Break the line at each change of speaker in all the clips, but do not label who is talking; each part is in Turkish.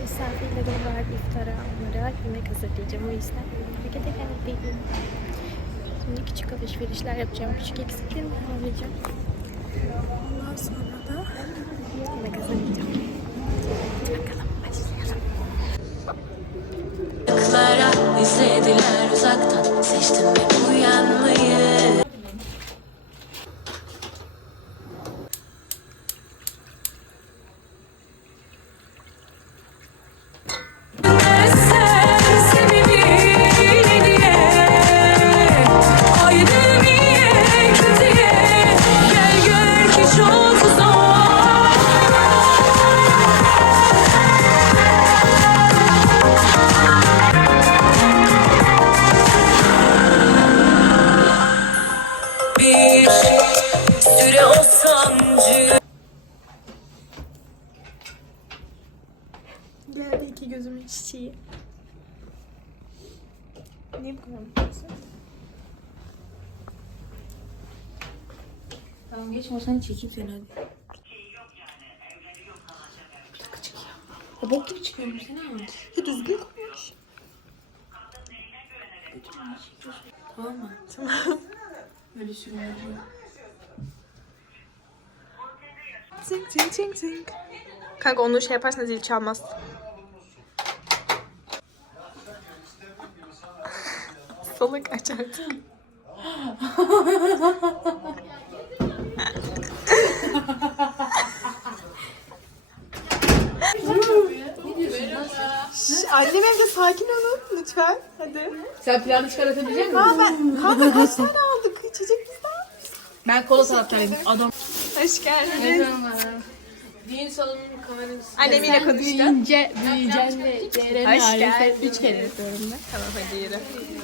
Misafirlerim var, iftara onlara yemek hazırlayacağım. O yüzden hareket değilim. Şimdi küçük alışverişler yapacağım. Küçük eksiklerimi alacağım. Ondan sonra da yemek hazırlayacağım. Hadi bakalım başlayalım.
İzlediler uzaktan, seçtim hep uyanmayı.
Geldi iki gözümün çiçeği. Niye bu kadar mutlusun?
Tamam geçme, sen çekeyim seni hadi. Takı çıkıyor. O bok gibi çıkıyormuş seni ama.
Ya düzgün konuş.
Tamam mı?
Tamam.
Böyle sürüyor.
Zing zing zing zing. Kanka onu şey yaparsan zil çalmaz. Salak aç artık. Annem evde, sakin olun lütfen. Hadi.
Sen planı çıkartabilecek misin?
Kanka kaç tane aldık içecek bizden?
Ben kola taraftarıyım. Adam.
Hoş geldiniz.
Düğün salonunun kamerası.
Annemiyle konuştu.
Büyüyeceksin de Ceren'i
Hoş geldin.
ailesi 3 kere yapıyorum ben.
Tamam hadi yürü.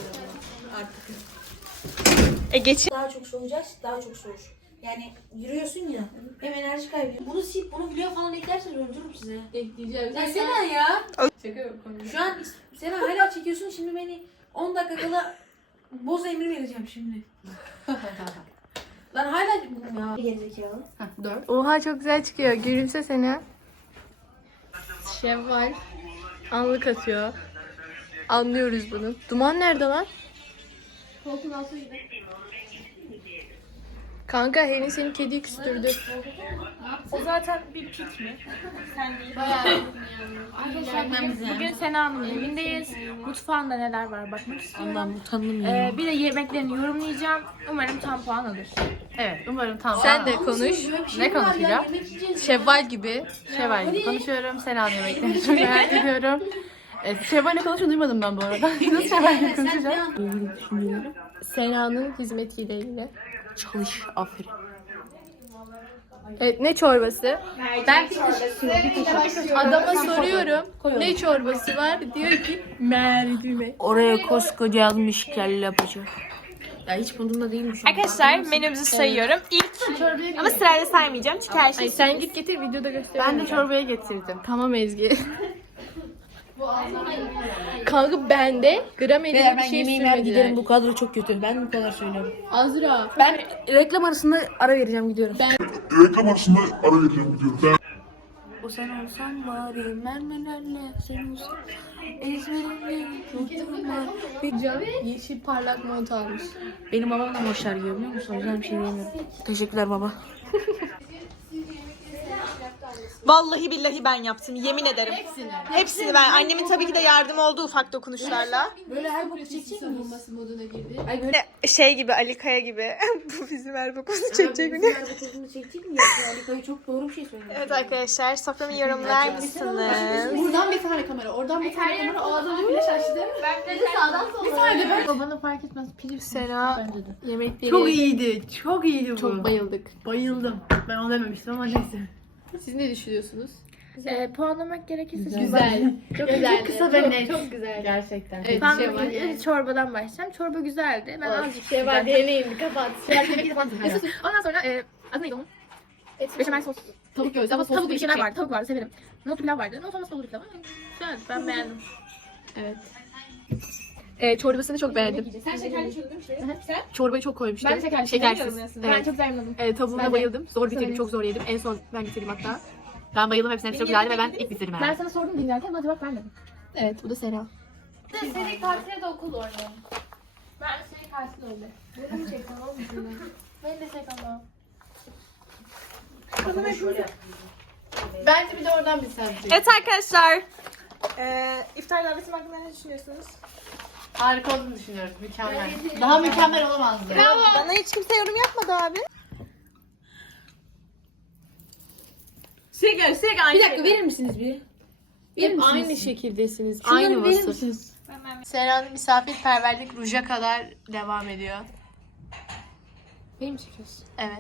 Geç.
Daha çok soğuyacağız, daha çok soğur. Yani yürüyorsun ya, hem enerji kaybediyor. Bunu silip bunu bloğa falan eklerseniz öldürürüm size.
Ekleyeceğim.
Ya Sena ya!
Şaka yok.
Şu an Sena hala çekiyorsun, şimdi beni 10 dakika kala boz emri vereceğim şimdi. Lan hala ya. Gerizekalı.
4.
Oha çok güzel çıkıyor. Gülümse seni. Şevval. Anlık atıyor. Anlıyoruz bunu. Duman nerede lan? Kanka Helin senin kediyi küstürdü. O zaten bir pik mi? Sen değil. Bugün Sena'nın evindeyiz. Mutfağında neler var bakmak istiyorum.
Allah'ım utandım ya.
Bir de yemeklerini yorumlayacağım. Umarım tam puan alır.
Evet umarım tamam.
Sen de konuş.
Ne konuşacağım?
Şevval gibi.
Şevval gibi konuşuyorum. Sena'nın yemeklerini çok merak ediyorum. Şevval'le konuşun duymadım ben bu arada. Nasıl Şevval'le konuşacağım?
Sena'nın hizmetiyle ilgili.
Çalış. Aferin.
Evet, ne çorbası? Ben adama soruyorum. Ne çorbası var? Diyor ki mercimek.
Oraya koskoca yazmış kelle paça. Ya hiç bunda değilmiş.
Arkadaşlar menümüzü sayıyorum. İlk ama sırayla saymayacağım çünkü her şey. Sen git getir videoda göster.
Ben de çorbaya getirdim.
Tamam Ezgi. Kanka bende gram elinde bir şey sürmediler.
Bu kadro çok kötü. Ben bu kadar söylüyorum.
Azra.
Ben reklam arasında ara vereceğim gidiyorum.
Reklam arasında ara vereceğim gidiyorum.
O sen olsan bari mermerlerle sen olsan ezberimde yoktum var.
Yeşil parlak mont almış.
Benim babam da boşlar yiyor biliyor musun? O yüzden bir şey diyemiyorum. Teşekkürler baba.
Vallahi billahi ben yaptım. Yemin ederim. Hepsini ben. Annemin tabii ki de yardım oldu ufak dokunuşlarla.
Böyle her boku çekecek miyiz?
Ay böyle
Şey gibi Ali Kaya gibi. Bu bizim her bakımını çekecek mi?
kızını çekecek mi ya? Alika'yı çok doğru bir şey söyledi.
Evet arkadaşlar soframı yorumlar mısınız?
Buradan bir tane kamera, oradan bir tane kamera, o az önce flash açtı. Bir de sağdan sola. Bir tane de
Babana fark etmez. Pirinç
Sena yemekleri
çok iyiydi. Çok iyiydi bu.
çok bayıldık.
Bayıldım. Ben onu dememiştim ama neyse.
Siz ne düşünüyorsunuz? Puanlamak gerekirse
güzel. Çok güzel.
Çok kısa ve net.
Çok güzel.
Gerçekten.
Evet,
Ben
çorbadan başlayacağım. Çorba güzeldi. Ben azıcık
Şey var deneyim kapat.
Ondan sonra adı neydi onun? Beşamel sos.
Tavuk göğsü ama
Tavuk
soslu
bir şeyler vardı. Tavuk vardı severim. Nohut pilav vardı. Nohut olmasa olur pilav. Güzeldi. Ben beğendim. Evet. Çorbasını çok beğendim.
Sen şekerli çözdün mü? Sen?
Çorbayı çok koymuştum.
Ben şekerli
Şekersiz.
Ben
Evet.
çok beğenmedim.
Tavuğuna
Ben de.
bayıldım. Zor bitirdim.
Severim.
Çok zor yedim. En son ben bitirdim hatta.
Ben bayıldım, hepsine çok güzeldi ve ben ilk bitirdim
Ben
herhalde.
sana sordum dinlerken bana cevap vermedin.
Evet, bu da Sera.
Seri kartıyla da okul oynayalım. Ben seri kartıyla öyle. Benim çek tamam mı? Beni de çek ama. Bence bir de oradan bir sen çek.
Evet arkadaşlar. İftar davetim hakkında ne düşünüyorsunuz?
Harika olduğunu düşünüyorum, mükemmel. Daha mükemmel olamazdı.
Bana hiç kimse yorum yapmadı abi. Sürekli
Bir
aynı
dakika verir misiniz bir?
Hep aynı şekildesiniz.
Şunları
Aynı
verir
vasıf.
misiniz?
Sera'nın misafirperverlik ruja kadar devam ediyor.
Beni mi çekiyorsun?
Evet.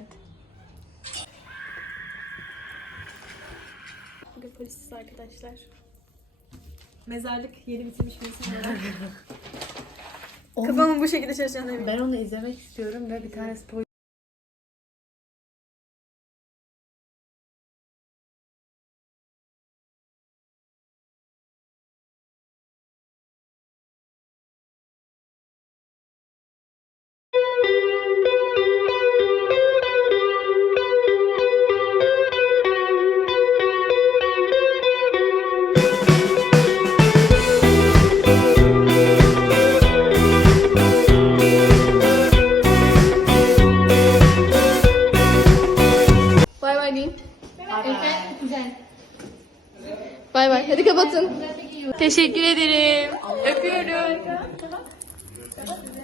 Bugün polisiz arkadaşlar. Mezarlık yeri bitirmiş bir insan olarak. Kafamın bu şekilde çalışacağını eminim.
Ben onu izlemek istiyorum ve bir tane spoiler.
Bay bay deyin. Bay bay. Hadi kapatın.
Teşekkür ederim. Öpüyorum.